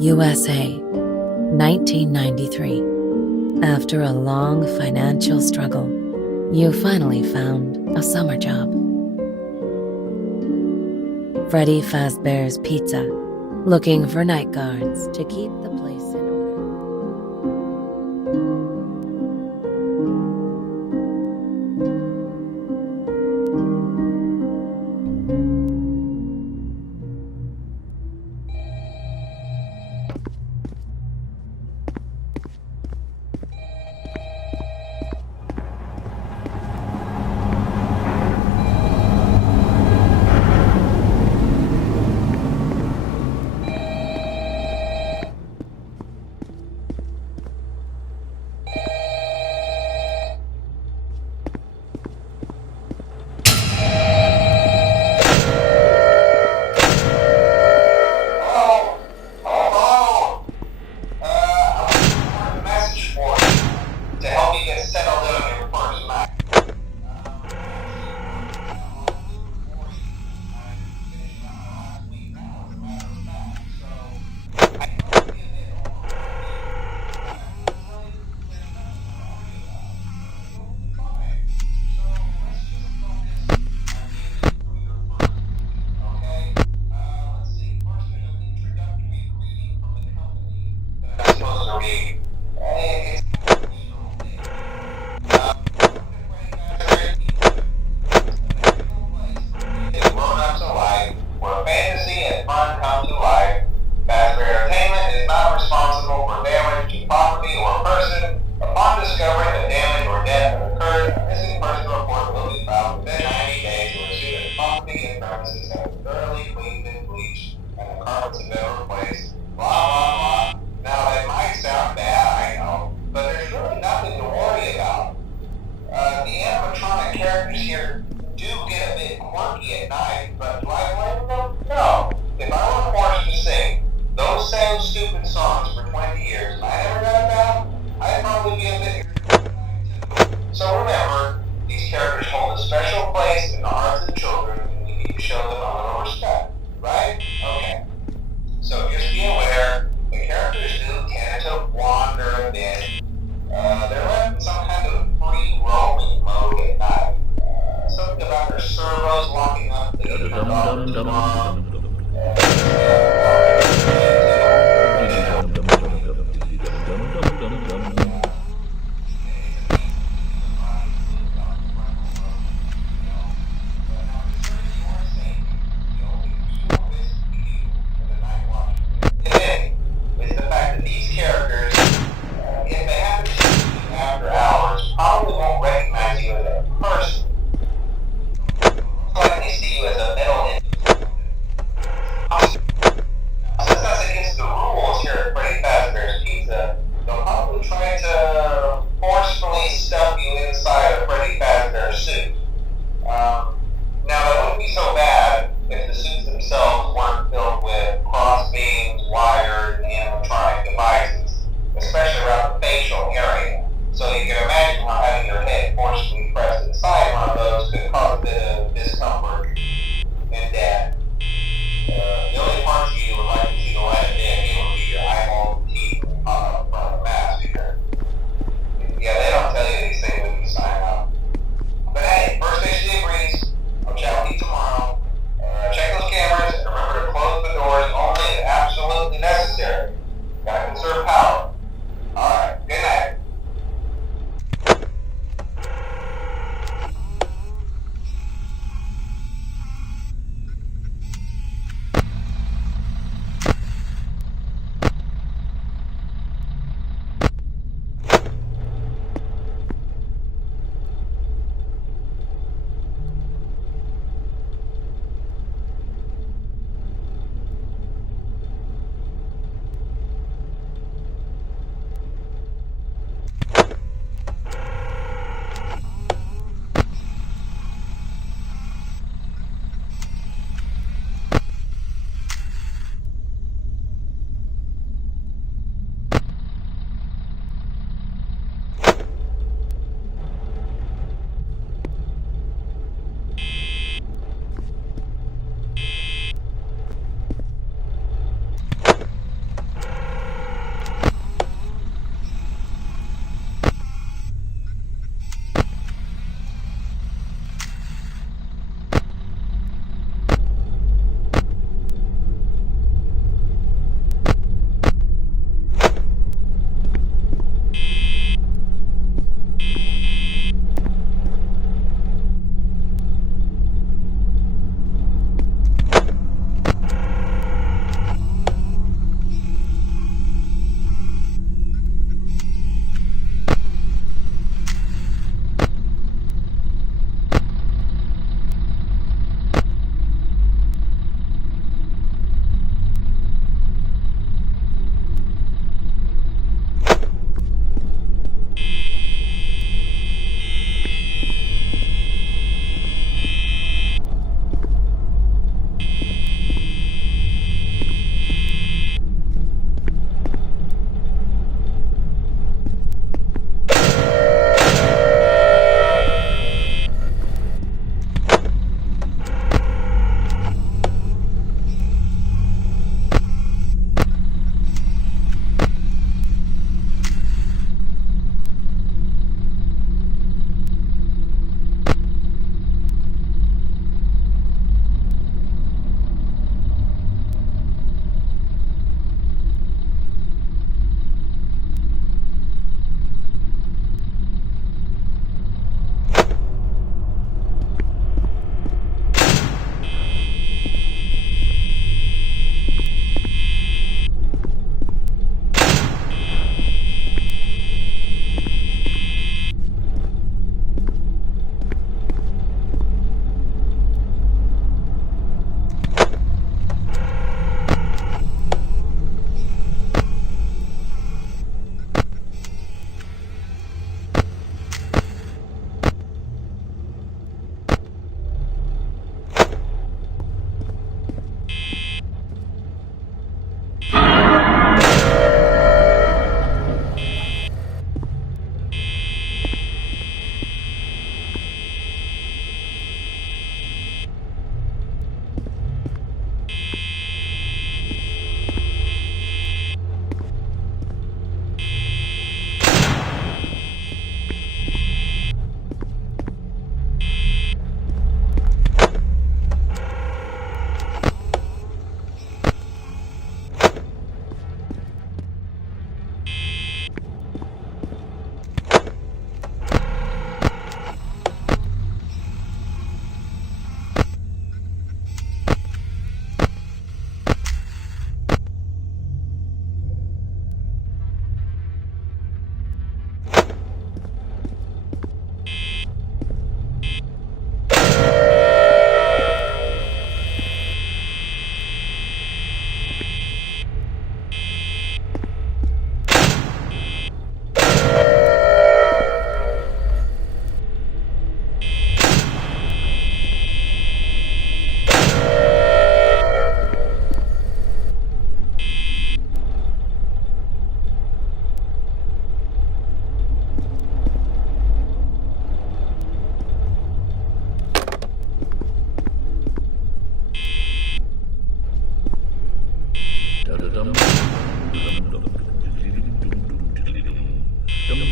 USA, 1993. After a long financial struggle, you finally found a summer job. Freddy Fazbear's Pizza, looking for night guards to keep the place in order.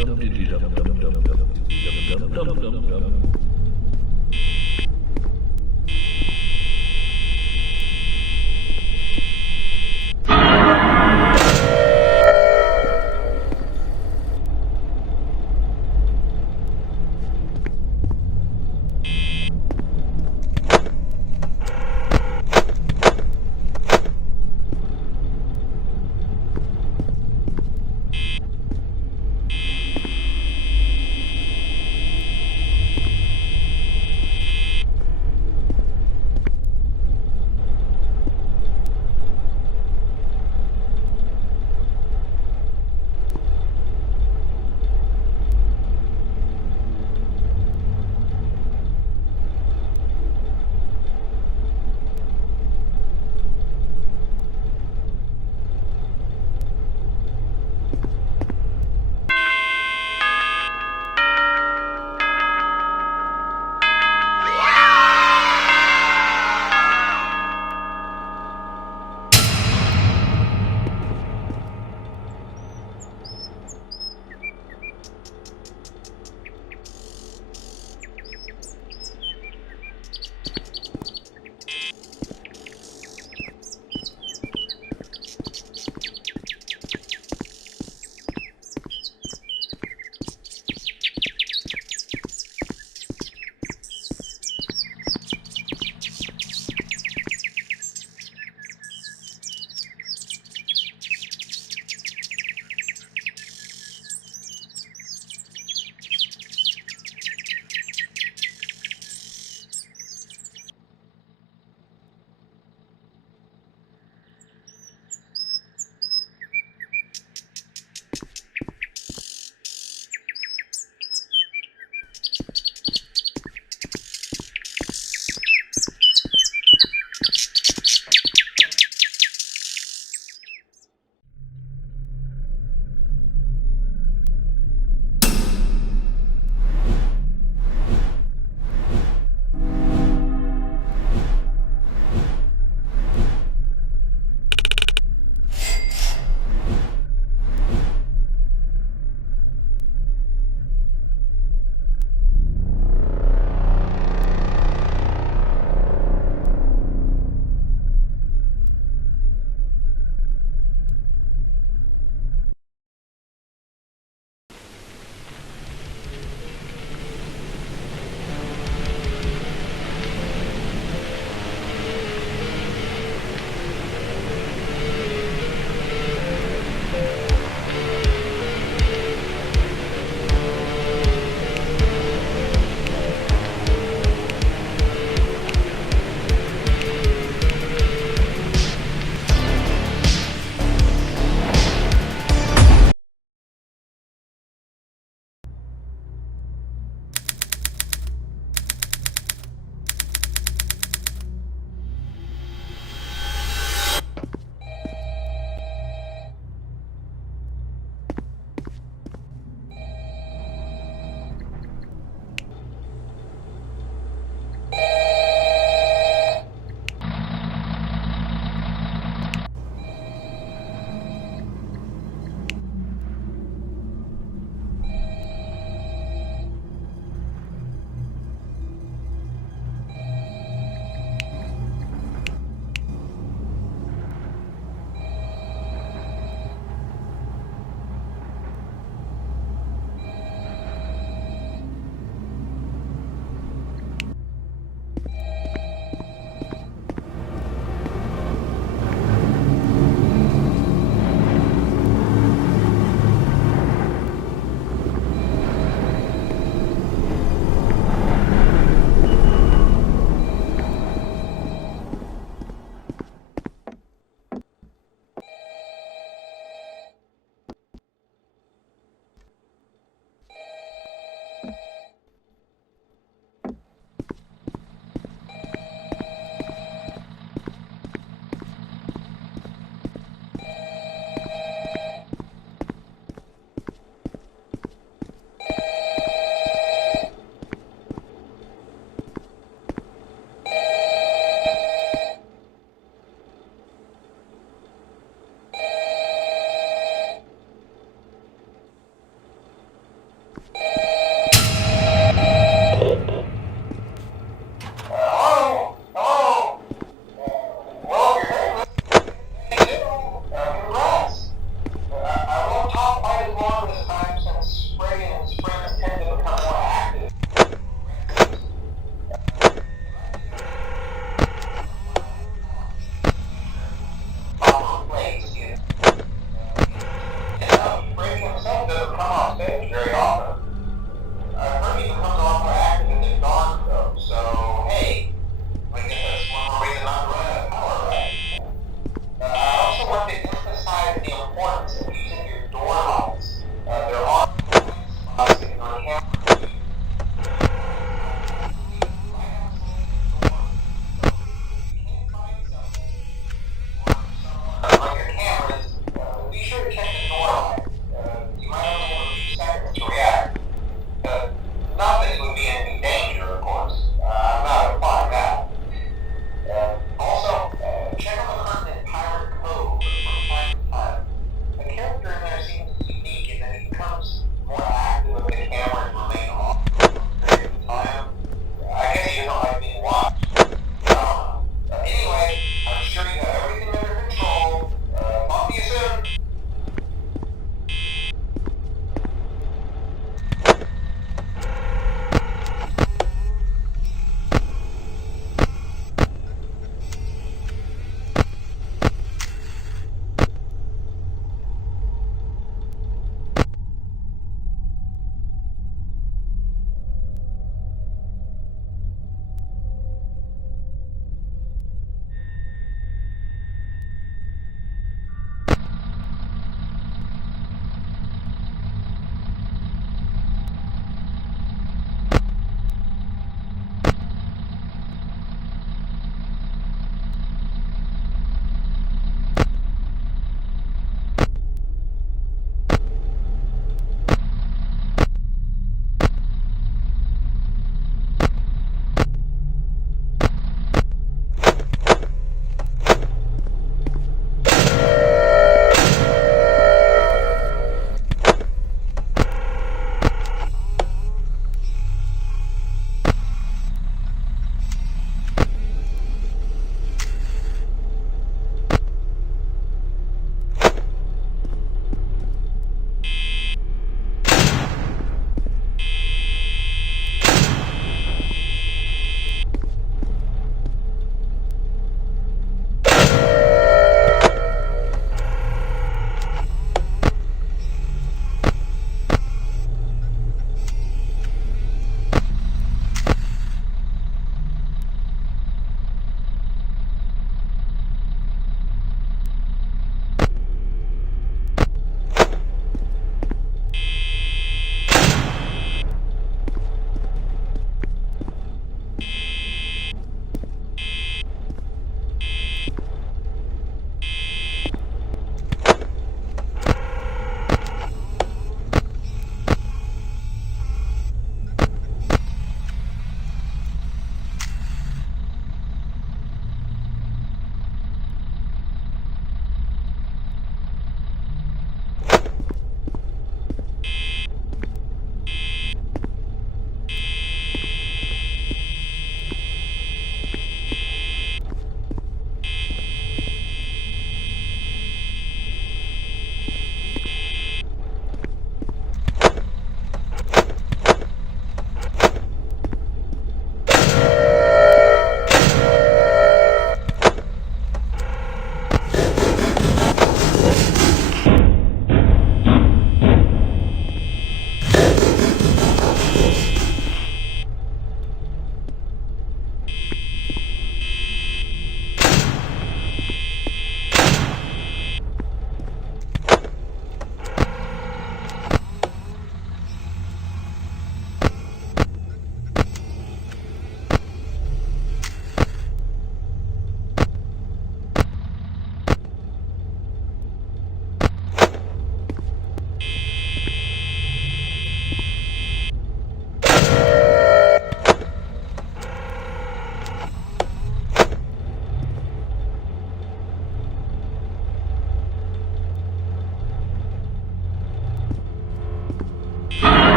เ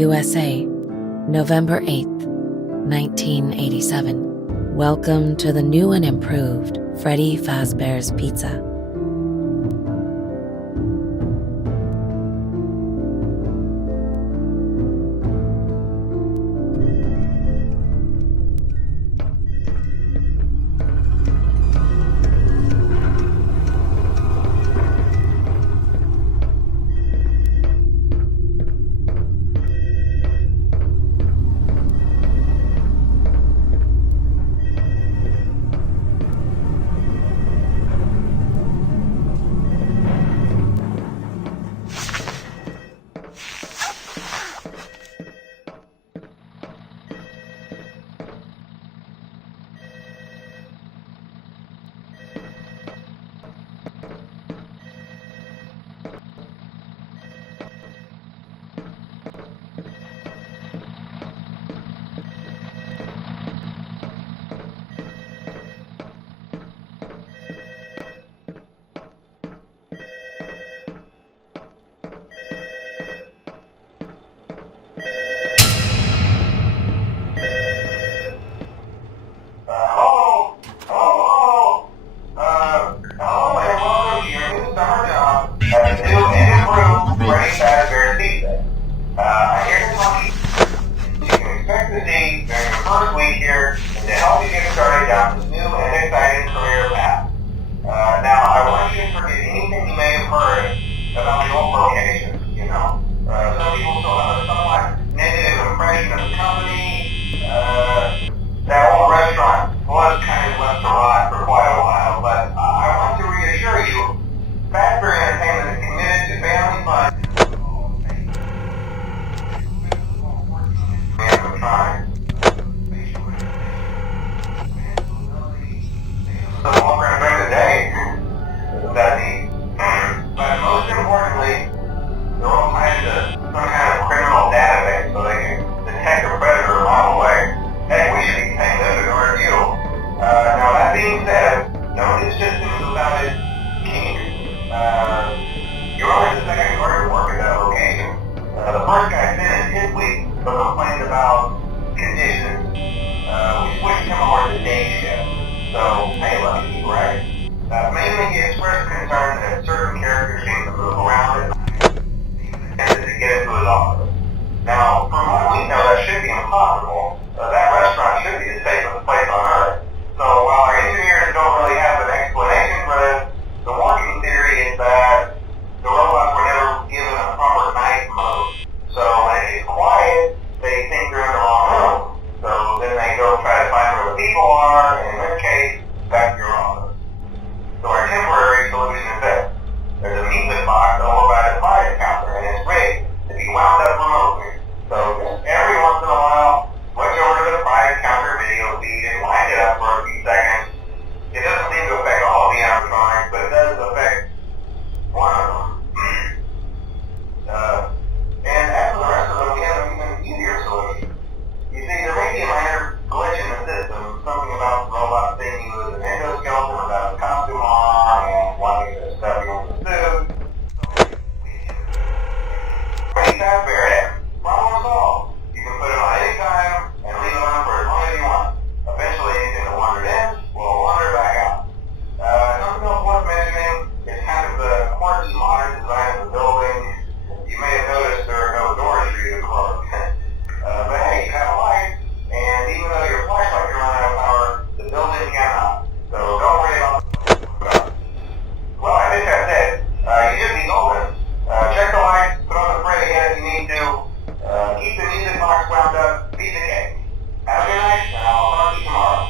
USA, November 8th, 1987. Welcome to the new and improved Freddy Fazbear's Pizza. I'm here to talk to you. You can expect to see during your first week here and to help you get started down this new and exciting career path. Now, I want you to forget anything you may have heard about the old locations, you know. Some people still have a somewhat negative impression of the company. That old restaurant was kind of left to rot for quite a while, but I want to reassure you, Fazbear Entertainment is committed to family fun and time. So what we're going to bring today is that but most importantly, they're all tied to some kind of criminal database so they can detect a predator a mile away. Hey, we should be paying them to guard you. Now that being said, don't get systems about it, King. You're only the second guard to work at that location. The first guy finished his week but complained about conditions. We switched him over to day shift. So, hey, lucky people, right? Mainly he expressed concern that certain characters seem to move around and to get into his office. Now, from what we know, that should be impossible. That restaurant should be the safest place on earth. So while our engineers don't really have an explanation for this, the working theory is that the robots were never given a proper night mode. So when it gets quiet, they think they're in the wrong room. So then they go try to find where the people are, and in this case, back to your office. So our temporary solution is this. There's a music box over by the prize counter, and it's rigged to be wound up remotely. So just every once in a while, switch over to the prize counter video feed and wind it up for a few seconds. It doesn't seem to affect all of the animatronics, but it does affect one of them. And as for the rest of them, we have an even easier solution. You see, there may be a minor glitch in the system, something about the robot thinking you as an endoskeleton without a costume on and wanting to stuff you into the suit. Pretty fast, Barrett. Problem solved. You can put it on any time and leave it on for as long as you want. Eventually, anything that wandered in will wander back out. Something else worth mentioning is kind of the quirky modern design of the building. You may have noticed there are no doors for you to close. But hey, you have a light, and even though your flashlight can run out of power, the building cannot. So don't worry about the Well, I think that's it. You should be golden. Check the lights, put on the spray again if you need to. Keep the music box wound up, beat the cake. Have a good night, and I'll talk to you tomorrow.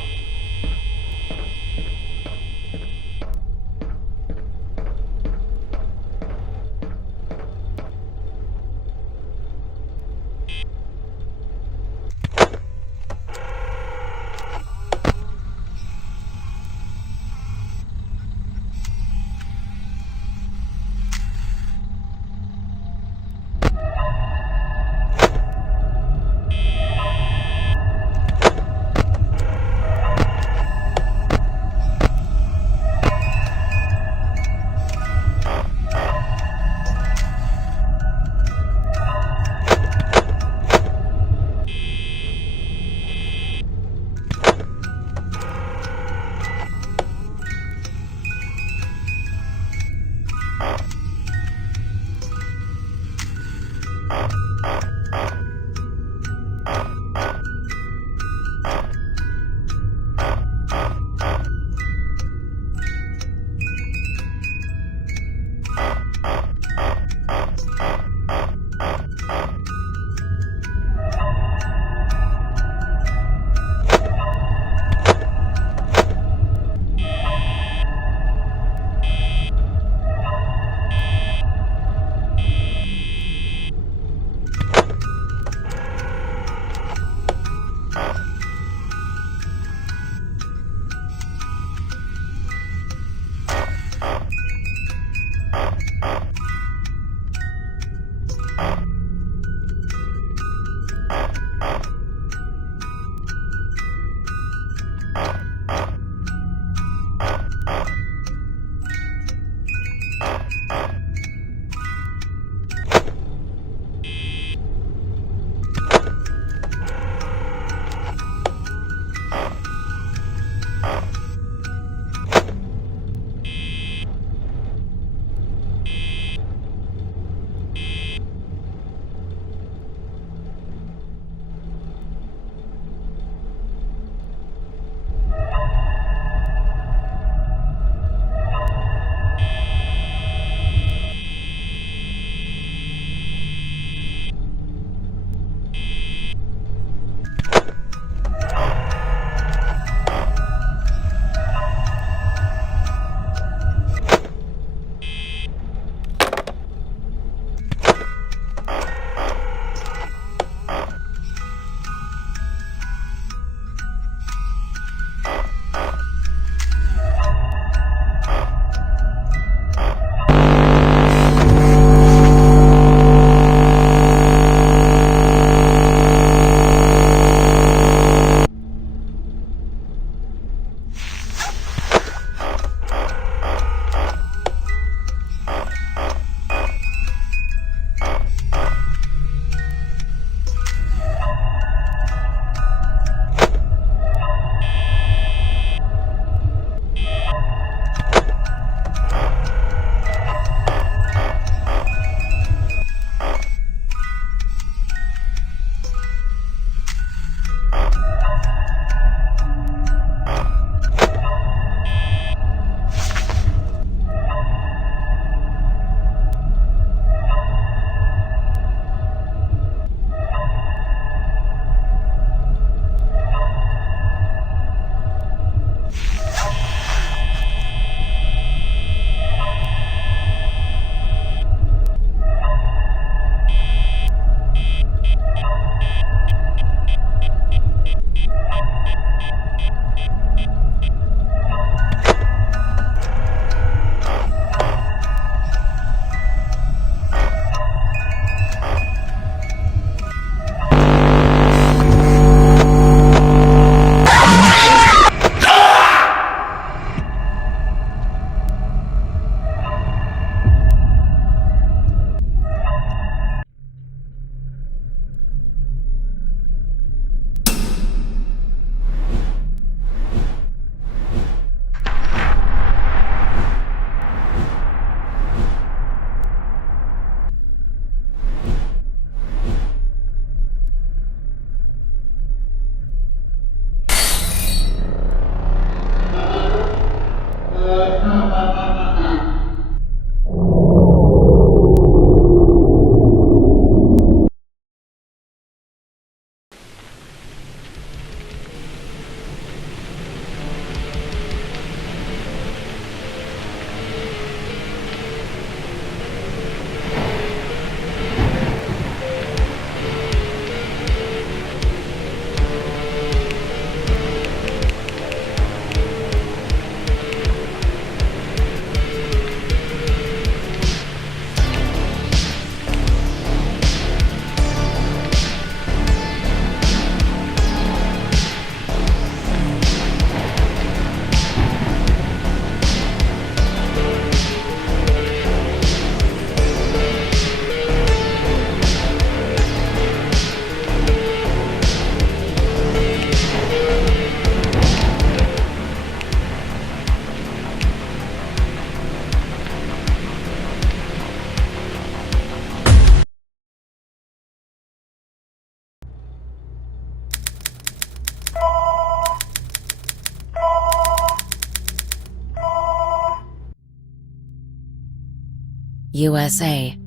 USA,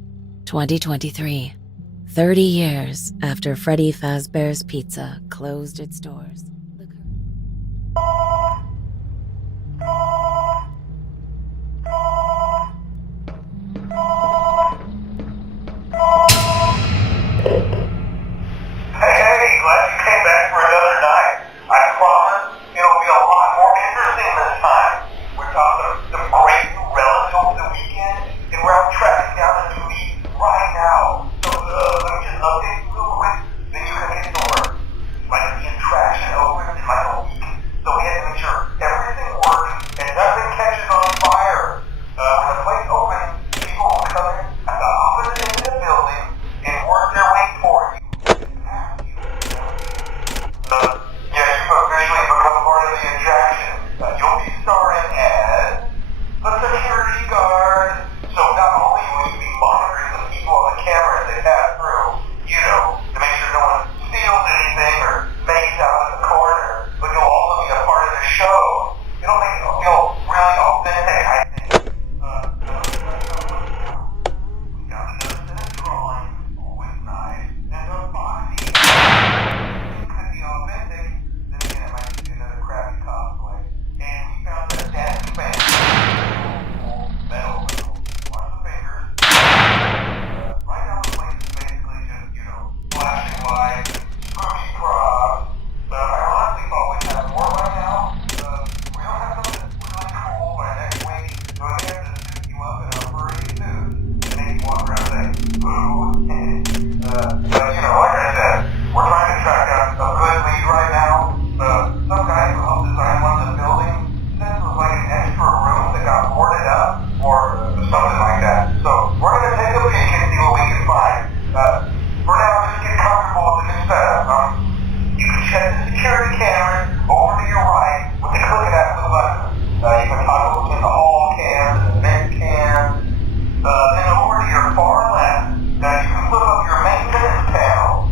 2023. 30 years after Freddy Fazbear's Pizza closed its doors. Hey, glad you came back for another night. I promise it'll be a lot more interesting this time. We're talking some great new relics over the weekend, and we're out tracking down a new lead right now. So, let me just update you real quick, then you can get to work. Like the attraction opens in like a week, so we have to make sure everything works and nothing catches on fire. When the place opens, people will come in at the opposite end of the building and work their way toward you. Yes, you've officially become part of the attraction. You'll be starring as a security guard. So not only will you be monitoring the people on the camera as they pass through, you know, to make sure no one steals anything or makes out in the corner, but you'll also be a part of the show. It'll make it feel really authentic, I think. We got another set of drawings, always nice, and a body. Could be authentic, then again it might be another crappy cosplay. And we found a dead fan. Metal, lots of fingers. Right now the place is basically just, you know, flashing lights, spooky props. I honestly thought we'd have more by now. We don't have something really cool by next week, so we have to suit you up in a furry suit and make you walk around saying, boo. But you know, like I said, we're trying to track down a good lead right now. Some guy who helped design one of the buildings said it was like an extra room that got boarded up or something like that. So we're going to take a peek and see what we can find. For now, just get comfortable with the new setup. You can check the security cameras over to your right with the click of that blue button. You can toggle between the hall cams and the vent cams. Then over to your far left, you can flip up your maintenance panel.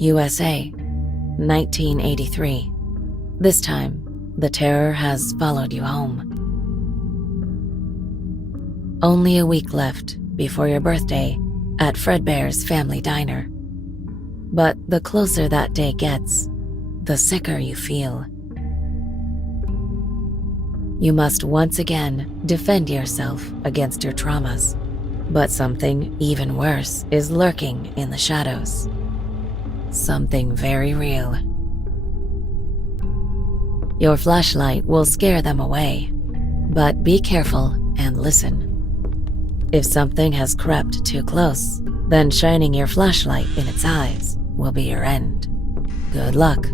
USA, 1983. This time, the terror has followed you home. Only a week left before your birthday at Fredbear's Family Diner. But the closer that day gets, the sicker you feel. You must once again defend yourself against your traumas, but something even worse is lurking in the shadows. Something very real. Your flashlight will scare them away, but be careful and listen. If something has crept too close, then shining your flashlight in its eyes will be your end. Good luck.